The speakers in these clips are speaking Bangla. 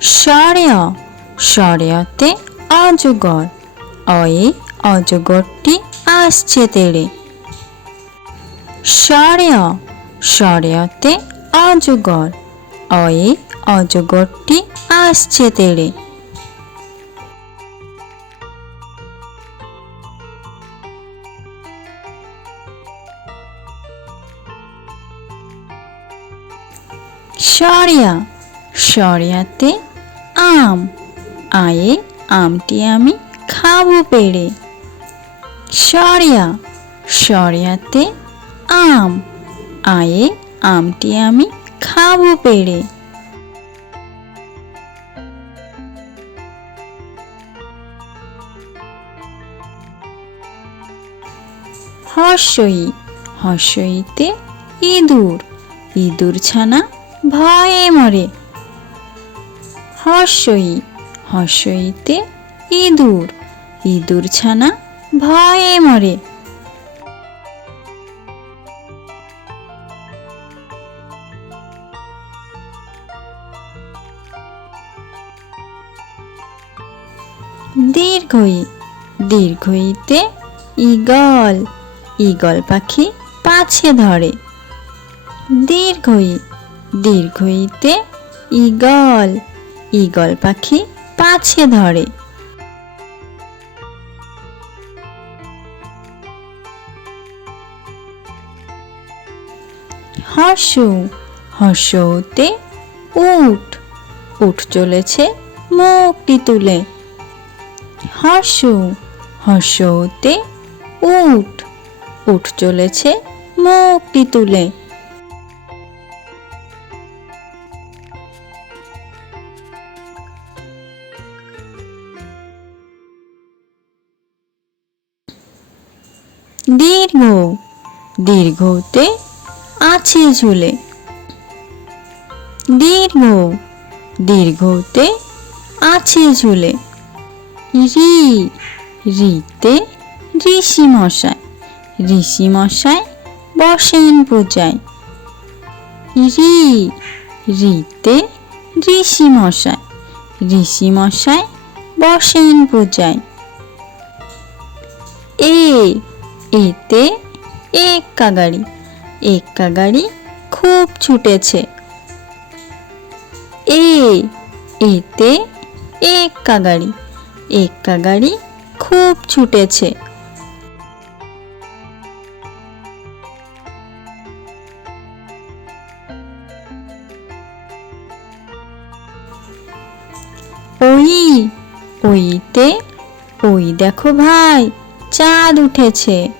সরেয় সরেয়তে অজগর। অয়ে অজগরটি আসছে তেড়ে। সরেয় সরেয়তে অজগর। অয়ে অজগরটি আসছে তেড়ে। সরিয়া সরিয়াতে আম। আয়ে আমটি আমি খাব পেড়ে। সরিয়া। সরিয়াতে আম। আয়ে আমটি আমি খাব পেড়ে। হর্ষই। হর্ষইতে ইঁদুর। ইঁদুর ছানা ভয়ে মরে। হর্ষই, হর্ষইতে ইঁদুর ইঁদুর ছানা ভয়ে মরে। দীর্ঘই, দীর্ঘইতে ঈগল ঈগল পাখি পাছে ধরে। দীর্ঘই, দীর্ঘইতে ঈগল ঈগল পাখি পাছে ধরে। হর্ষ, হর্ষতে উঠ। উঠ চলেছে মুখটি তুলে। হর্ষ, হর্ষতে উঠ। উঠ চলেছে মুখটি তুলে। দীর্ঘ দীর্ঘতে আছে ঝুলে। দীর্ঘ দীর্ঘতে আছে ঝুলে। রি, রিতে ঋষি মশাই ঋষি মশাই বসেন পূজায়। রি, রিতে ঋষি মশাই ঋষি মশাই বসেন পূজায়। এ এতে এক্কা গাড়ি এক্কা গাড়ি খুব ছুটেছে। এ, এতে এক্কা গাড়ি এক্কা গাড়ি খুব ছুটেছে। ওই, ওইতে, ওই দেখো ভাই, চাঁদ উঠেছে।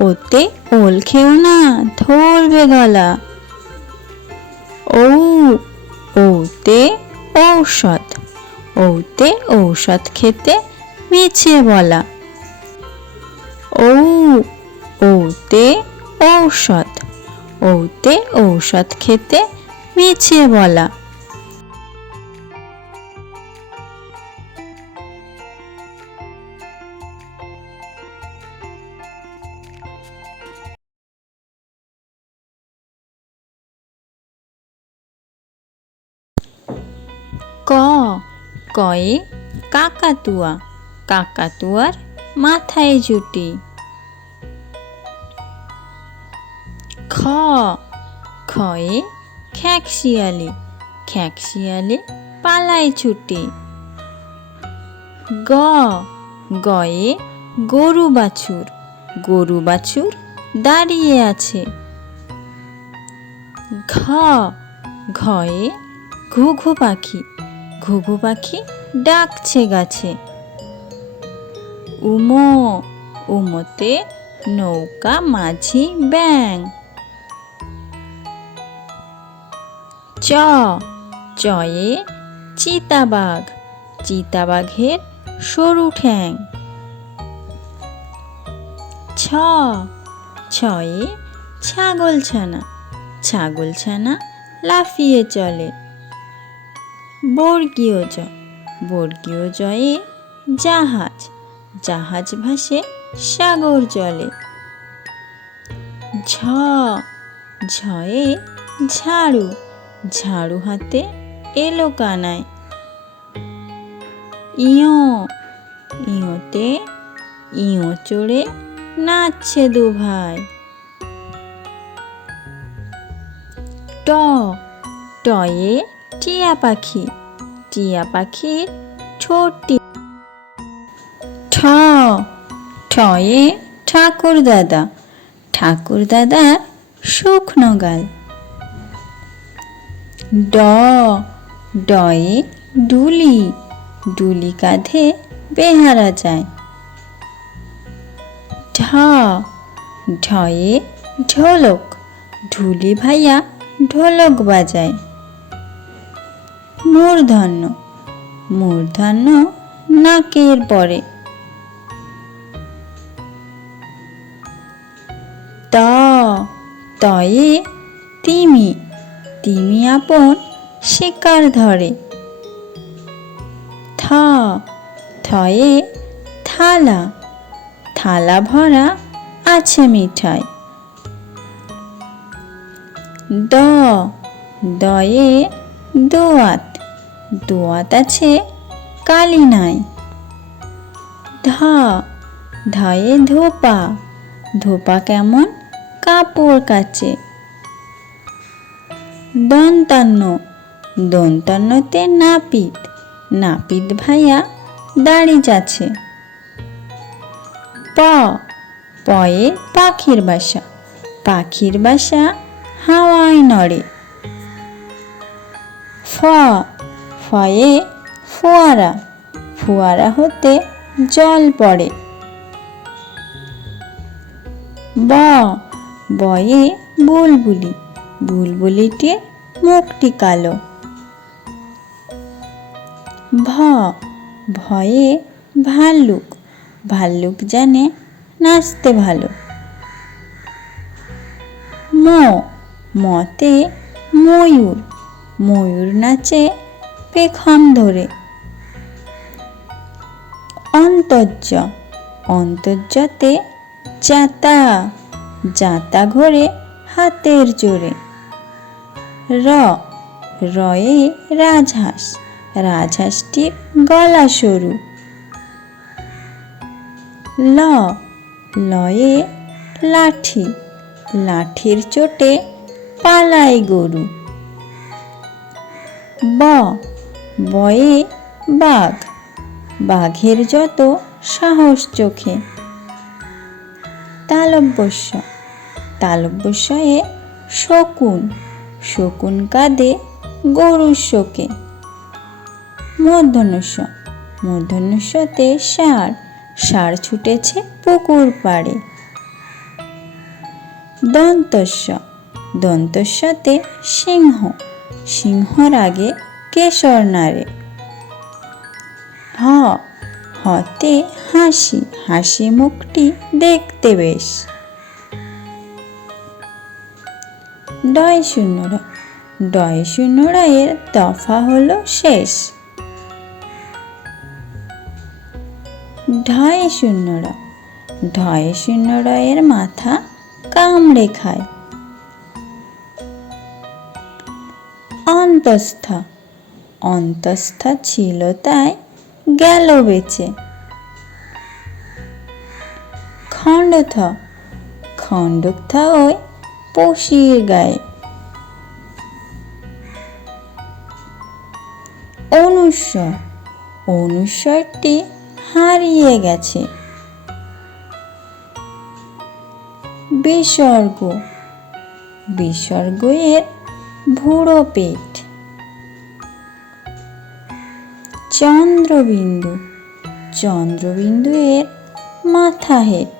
ওতে ওল খেও না, ধরবে গলা। ও ওতে ঔষধ ওতে ঔষধ খেতে মিছে বলা। ও ওতে ঔষধ ওতে ঔষধ খেতে মিছে বলা। কয়ে কাকাতুয়া, কাকাতুয়ার মাথায় জুটি। খ, খয়ে খ্যাকশিয়ালি খ্যাকশিয়ালি পালায় ছুটি। গ, গয়ে গরু বাছুর গরু বাছুর দাঁড়িয়ে আছে। ঘ, ঘয়ে ঘুঘু পাখি ঘুঘু পাখি ডাকছে গাছে। উমো, উমোতে নৌকা মাঝি ব্যাং চ, চয়ে চিতাবাঘ, চিতাবাঘের সরু ঠ্যাং। ছ, ছয়ে ছাগলছানা ছাগলছানা লাফিয়ে চলে। বর্গীয় জ বর্গীয় জয়ে জাহাজ জাহাজ ভাসে সাগর জলে। ঝ, ঝয়ে ঝাড়ু ঝাড়ু হাতে এলো কানায়। ইয়, ইয়োতে ইয়ো চড়ে নাচছে দু ভাই ট, টয়ে টিয়া পাখি। টিয়া পাখির ছোট্টি। ঠ। ঠয়ে ঠাকুর দাদা। ঠাকুর দাদার শুকনো গাল। ড। ডয়ে ডুলি। ডুলি কাঁধে বেহারা যায়। ঢ। ঢয়ে ঢোলক। ঢুলি ভাইয়া ঢোলক বাজায়। মূর্ধন্য। মূর্ধন্য নাকের পরে। ত, তয়ে তিমি। তিমি আপন শিকার ধরে। থ, থয়ে থালা। থালা ভরা আছে মিঠাই। দ, দয়ে দোয়াত। দোয়াত আছে, কালি নাই। ধা, ধয়ে ধোপা ধোপা কেমন? কাপড় কাচে। দন্তান্ন, দন্তান্নতে নাপিত নাপিত ভাইয়া দাড়ি যাচ্ছে প, পয়ে পাখির বাসা পাখির বাসা হাওয়ায় নড়ে। ফ ফয়ে ফোয়ারা ফোয়ারা হতে জল পড়ে। ব, বয়ে বুলবুলি, বুলবুলিটি মুখটি কালো। ভ, ভয়ে ভাল্লুক ভাল্লুক জানে নাচতে ভালো। ম, মতে ময়ূর ময়ূর নাচে পেখম ধরে। অন্তর্য, অন্তর্যতে জাতা জাতা ঘরে হাতের জোরে। র, রয়ে রাজহাঁস রাজহাঁসটির গলা সরু। ল, লয়ে লাঠি, লাঠির চোটে পালায় গরু। ব বয়ে বাঘ। বাঘের যত সাহস চোখে। তালব্যস্য। তালব্যস্যয়ে শকুন। শকুন কাঁদে গরুর শোকে। মূর্ধন্যস্য মূর্ধন্যস্যতে ষাঁড়। সার ছুটেছে পুকুর পাড়ে। দন্তস্য। দন্তস্যতে সিংহ। সিংহর আগে কেশর নারে। হ, হতে হাসি হাসি মুখটি দেখতে বেশ। ডয় শূন্যরা ডয় শূন্যরা এর দফা হলো শেষ। ঢয় শূন্যরা ঢয় শূন্যরা এর মাথা কামড়ে খায়। অন্তস্থা অন্তস্থা ছিল তাই গেল বেচে। খণ্ডথ খণ্ডথা ওই পশির গায়ে। অনুস্বর, অনুস্বরটি হারিয়ে গেছে। বিসর্গ বিসর্গ এর ভুড়ো পেট। চন্দ্রবিন্দু। চন্দ্রবিন্দু এর মাথা হেট।